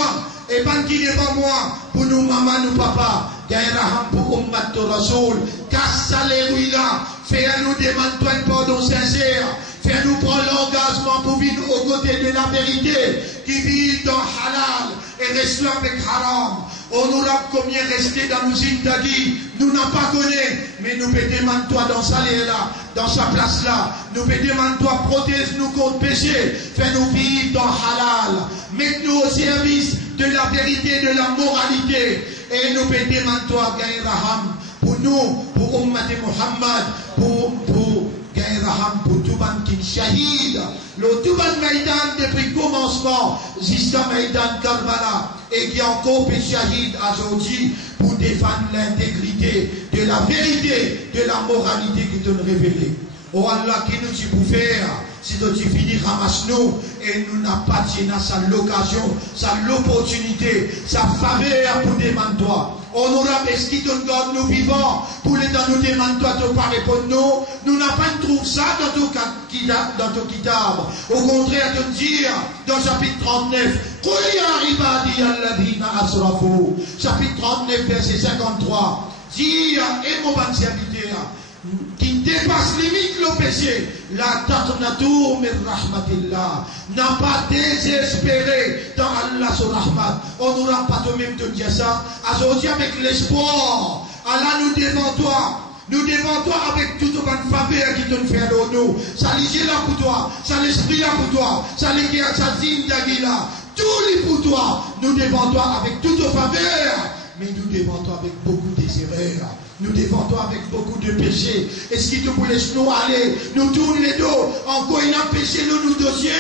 et pas qui n'est pas moi, pour nous maman, nous papa, bien raham pour ummat rasoul. Casse les ruines là, fais à nous demande-toi un pardon sincère. Fais-nous prendre l'engagement pour vivre aux côtés de la vérité, qui vit dans halal et reste avec haram. On nous a combien resté dans nos zindagi, nous n'avons pas connu, mais nous peut demander toi dans sa là, dans sa place là, nous peut demander toi protège-nous contre péché, fais-nous vivre dans halal, mets-nous au service de la vérité, de la moralité, et nous peut demander toi gagner raham pour nous, pour ummat Muhammad, pour Gaïraham pour tout le monde qui est shahid. Le tout le monde Maïdan depuis le commencement jusqu'à Maïdan Karbala et qui est encore shahid aujourd'hui pour défendre l'intégrité de la vérité, de la moralité qui te révélée. Oh Allah, qui nous dit pour faire, si tu finis, ramasse-nous, et nous n'avons pas sa l'occasion, sa l'opportunité, sa faveur pour demander toi. Honorable, est-ce qu'il te donne nous vivants, pour les dans nous demander toi, tu pas répondre nous n'avons pas trouvé ça dans ton kitab. Au contraire, de dire, dans chapitre 39, chapitre 39, verset 53, dire, et mon bon serviteur, qui dépasse limite le péché, la taqnatu min rahmatillah, n'a pas désespéré dans Allah sur rahmat. On n'aura pas toi-même de dire ça. Aujourd'hui avec l'espoir, Allah nous devant toi. Nous devons toi avec toute bonne faveur qui te fait à nous. Ça l'égit là pour toi, ça l'esprit là pour toi, ça l'égit, ça zine là. Tout est pour toi. Nous devons toi avec toute faveur, mais nous devons toi avec beaucoup d'erreurs. Nous devons toi avec beaucoup de péchés. Est-ce qu'il te vous laisse nous aller? Nous tournons les dos. Encore il a péché nous dossier.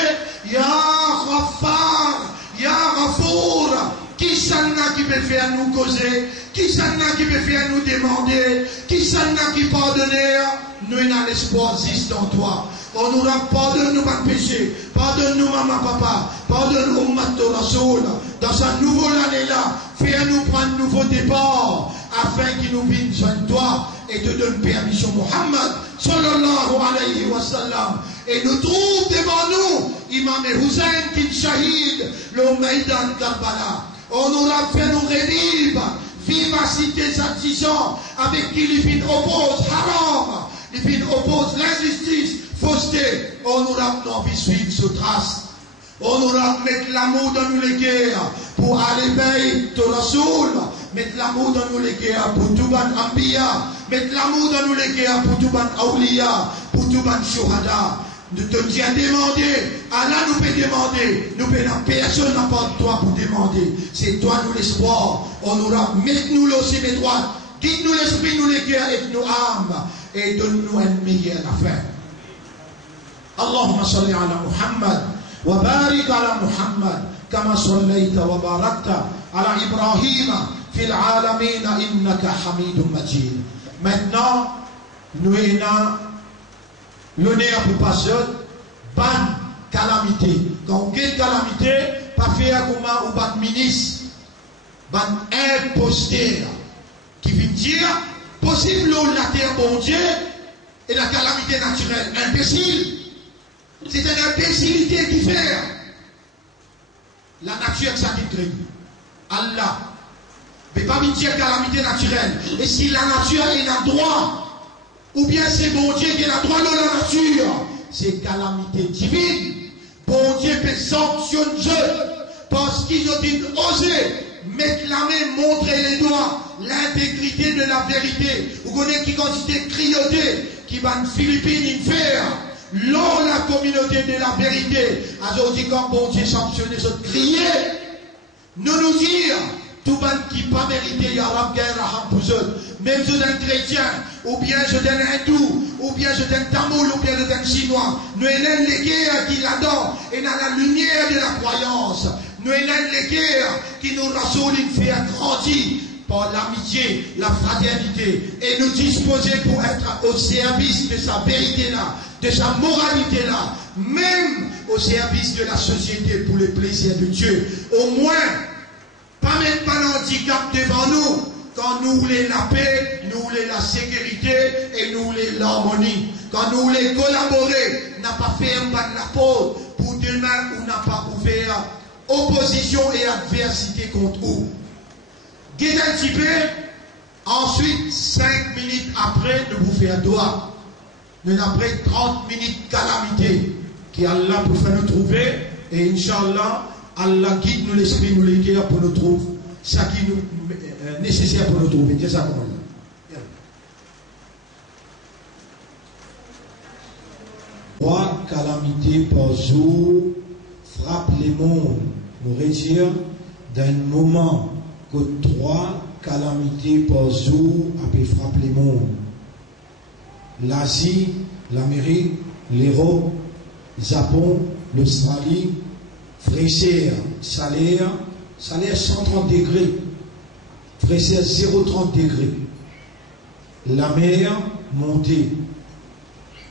Ya Ghaffar, Ya Ghafour. Qui s'en a qui peut faire nous causer? Qui s'en a qui peut faire nous demander? Qui s'en a qui pardonner? Nous avons l'espoir existe en toi. On nous pardonne-nous par péché. Pardonne-nous maman, papa. Pardonne-nous Ummat Rasoul. Dans sa nouvelle année là, fais-nous prendre un nouveau départ afin qu'il nous vienne soin de toi et te donne permission Muhammad sallallahu alayhi wa sallam. Et nous trouve devant nous Imam Hussein qui shahid le Maïdan Karbala. On nous a fait nous revivre vivacité satisfaisant avec qui les oppose haram, les oppose l'injustice, fausseté. On nous a envie de suivre ce trace. On nous a mettre l'amour dans nous les guerres pour aller veiller ton Rasoul. Mettre l'amour dans nous les guerres pour tout ban Ambiya. Mettre l'amour dans nous les guerres pour tout ban Awliya. Pour tout ban Shuhada. Nous te disons demander. Allah nous peut demander. Nous peut personne n'a pas de toi pour demander. C'est toi nous l'espoir. On nous a mettre nous aussi mes droits. Dites-nous l'esprit nous les guerres et nous âmes. Et donne-nous une meilleure affaire. Allahumma salli ala Muhammad. وبارك على محمد كما صليت وباركت على إبراهيم في العالمين إنك حميد مجيد. Maintenant, nous avons l'honneur pour passer ban calamité. Quand on a une calamité, pas faire comme un ban ministre, ban imposteur qui vient dire possible la terre bon Dieu et la calamité naturelle. Imbécile. C'est une imbécilité qui fait. La nature, ça qui crée. Allah. Mais pas une calamité naturelle. Et si la nature est un droit, ou bien c'est bon Dieu qui est le droit de la nature, c'est calamité divine. Bon Dieu peut sanctionner parce qu'ils ont osé mettre la main, montrer les doigts, l'intégrité de la vérité. Vous connaissez qui quantité crioté, qui va en Philippines faire. Lors la communauté de la vérité, aujourd'hui quand bon Dieu sanctionne, ils crier, nous dire, tout le monde qui pas mérité, il y a un pour eux, même je d'un chrétien, ou bien je d'un hindou, ou bien je d'un tamoul, ou bien je d'un chinois, nous avons les guerres qui là-dedans, et dans la lumière de la croyance, nous avons les guerres qui nous rassurent, nous fait grandir par l'amitié, la fraternité, et nous disposer pour être au service de sa vérité-là, de sa moralité-là, même au service de la société pour le plaisir de Dieu. Au moins, pas mettre pas l'handicap devant nous, quand nous voulons la paix, nous voulons la sécurité et nous voulons l'harmonie. Quand nous voulons collaborer, n'a pas fait un pas de la faute, pour demain, on n'a pas ouvert opposition et adversité contre vous. Guidez un petit peu, ensuite, 5 minutes après, nous vous faire doigt. Nous après 30 minutes calamité qui Allah pour faire nous trouver et Inch'Allah Allah guide nous l'esprit nous les cœurs pour nous trouver ce qui nous nécessaire pour nous trouver. Dis ça comment là. Trois calamités par jour frappent les mondes. Nous retire d'un moment que 3 calamités par jour après frappent les mondes. L'Asie, l'Amérique, l'Europe, le Japon, l'Australie, fraîcheur, salaire 130 degrés, fraîcheur 0,30 degrés. La mer montée,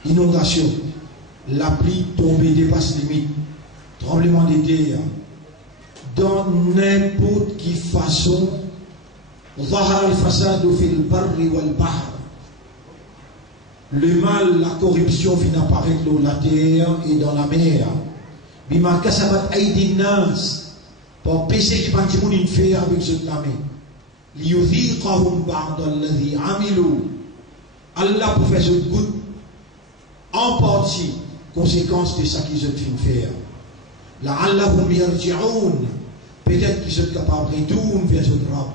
inondation, la pluie tombée dépasse limite, tremblement de terre, dans n'importe quelle façon, le mal, la corruption vient apparaître dans la terre et dans la mer. Bima kasabat aydin nas, pour péché qui partit mon fait avec ce clamé. Liyuthiqahum ba'da alladhi amilu. Allah pour faire ce goût en partie conséquence de ça qu'ils ont fait faire. La'allahum yarji'un, peut-être qu'ils sont capables de retourner vers ce drap.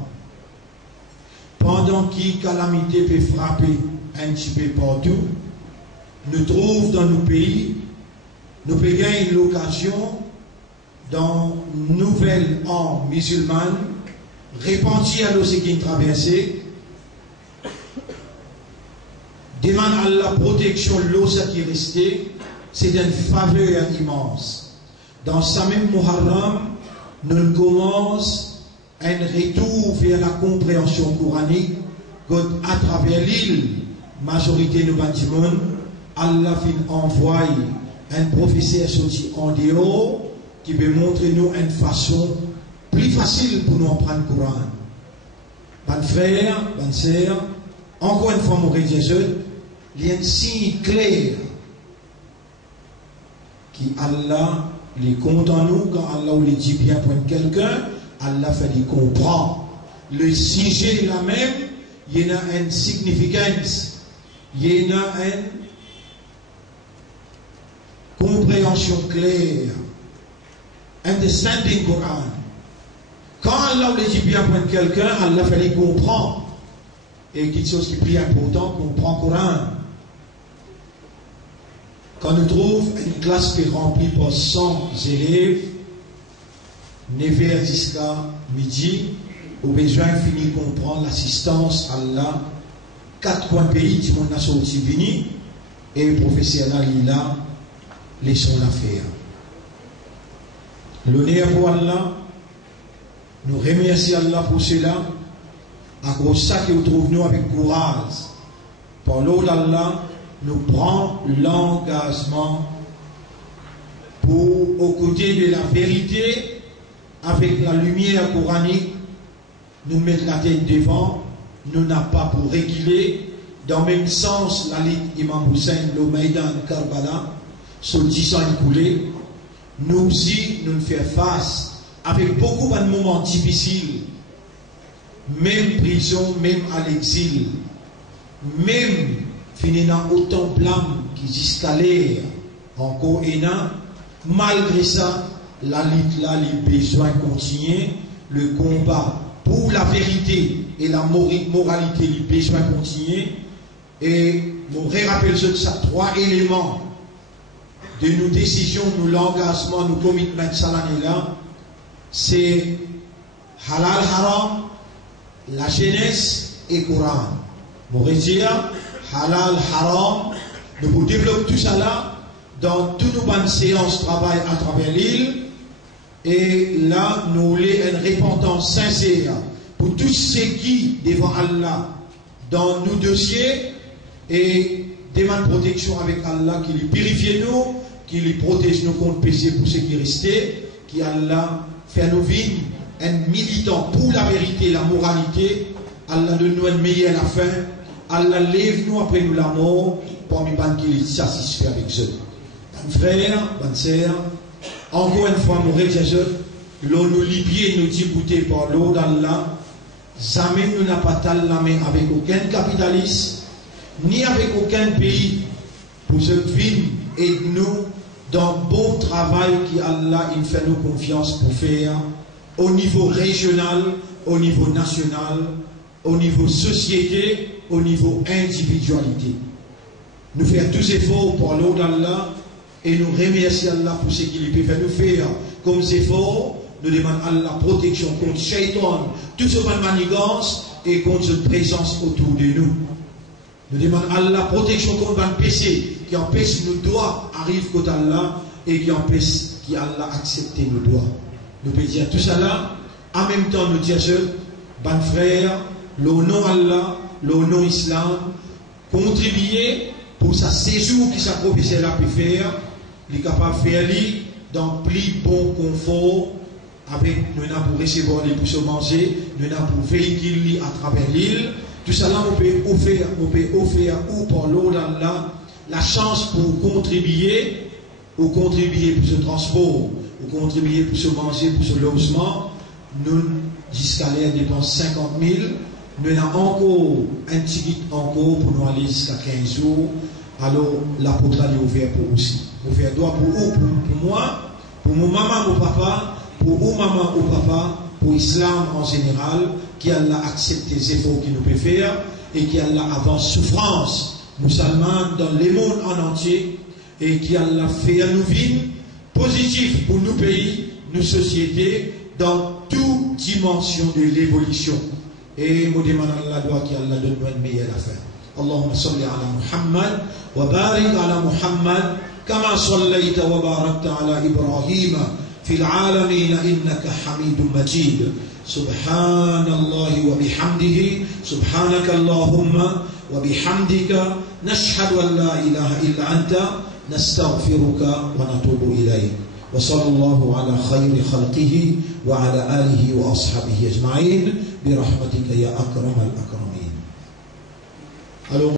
Pendant que calamité peut frapper un petit peu partout, nous trouvons dans nos pays, nous pouvons gagner l'occasion dans une nouvelle âme musulmane, répandue à l'océan traversé, demande à la protection de l'eau qui est restée, c'est une faveur immense. Dans sa même Muharram, nous commençons un retour vers la compréhension coranique à travers l'île, majorité de bâtiments, Allah envoie un professeur sorti en dehors qui veut montrer nous une façon plus facile pour nous apprendre le Coran. Bon frère, bonne sœur, encore une fois, mon Jésus, il y a un signe clair qui Allah les compte en nous quand Allah les dit bien pour quelqu'un. Allah fait qu'il comprend. Le sujet est la même, il y a une significance, il y a une compréhension claire, understanding Quran. Quand Allah les dit bien pour quelqu'un, Allah fait qu'il comprend. Et quelque chose qui est plus important, comprend Coran. Quand nous trouvons une classe qui est remplie par 100 élèves, 9h jusqu'à midi, au besoin fini comprendre l'assistance à Allah, 4 coins pays du monde a sorti vini, et le professeur là, laissons l'affaire. L'honneur pour Allah, nous remercions Allah pour cela, à cause de ça que nous trouvons avec courage. Par l'eau d'Allah, nous prenons l'engagement pour, aux côtés de la vérité, avec la lumière coranique, nous mettre la tête devant, nous n'avons pas pour réguler, dans le même sens, la ligne Imam Hussein, le Maïdan Karbala, sur 10 ans écoulés, nous aussi, nous faisons face avec beaucoup de moments difficiles, même prison, même à l'exil, même finissant autant blâme qui jusqu'à l'air, encore énorme, malgré ça, la lutte là, les besoins continuent, le combat pour la vérité et la moralité, les besoins continuent, et nous rappelons ça, 3 éléments de nos décisions, nos l'engagement, nos commitments de l'année là, c'est halal haram, la jeunesse et Coran. Mon dire halal haram, nous développons tout ça là dans toutes nos bonnes séances de travail à travers l'île. Et là, nous voulons une repentance sincère pour tous ceux qui, devant Allah, dans nos dossiers, et demandent protection avec Allah, qui les purifie nous, qui les protège nous contre péché pour ceux qui restent, qui Allah fait nous vivre un militant pour la vérité et la moralité. Allah donne nous une meilleure la fin. Allah lève nous après nous la mort, parmi les qui les satisfait avec eux. Bon frère, bonne sœur, encore une fois, mon Jésus, l'eau nous libère, nous dit goûter par l'eau d'Allah. Jamais nous n'avons pas tal la main avec aucun capitaliste, ni avec aucun pays, pour ce vie et nous dans le bon travail qu'Allah il fait nous confiance pour faire au niveau régional, au niveau national, au niveau société, au niveau individualité. Nous faisons tous efforts pour l'eau d'Allah et nous remercions Allah pour ce qu'il peut faire nous faire comme efforts. Nous demandons Allah protection contre Shaitan, toute cette manigance et contre cette présence autour de nous. Nous demandons Allah protection contre le péché qui empêche nos doigts arriver contre Allah et qui empêche qu'Allah accepte nos doigts. Nous pouvons dire tout ça là, en même temps nous dire bon frère, le nom Allah, le nom Islam, contribuer pour sa séjour qui sa professeur a pu faire, il est capable de faire dans plus bon confort, avec nous avons pour recevoir pour se manger, nous avons pour véhiculer à travers l'île. Tout ça là, on peut offrir ou par l'eau la chance pour contribuer, pour ce transport, pour contribuer pour se manger, pour ce logement. Nous, jusqu'à l'air dépense 50 000. Nous avons encore un petit encore pour nous aller jusqu'à 15 jours. Alors, la porte est ouverte pour aussi. Ouvert doit pour où? Pour moi, pour mon maman, mon papa, pour où maman ou papa, pour l'islam en général, qui a accepté les efforts qu'il nous peut faire et qui a avant souffrance musulmane dans le monde en entier et qui a fait à nous vivre positif pour nos pays, nos sociétés, dans toute dimension de l'évolution. Et nous demandons la loi qui a donné une meilleure affaire. Allahumma salli ala Muhammad wa barik ala Muhammad kama sallaita wa barakta ala Ibrahim في العالمين إنك حميد مجيد سبحان الله وبحمده سبحانك اللهم وبحمدك نشهد أن لا إله إلا أنت نستغفرك ونتوب إليك وصلى الله على خير خلقه وعلى آله وأصحابه أجمعين برحمتك يا أكرم الأكرمين.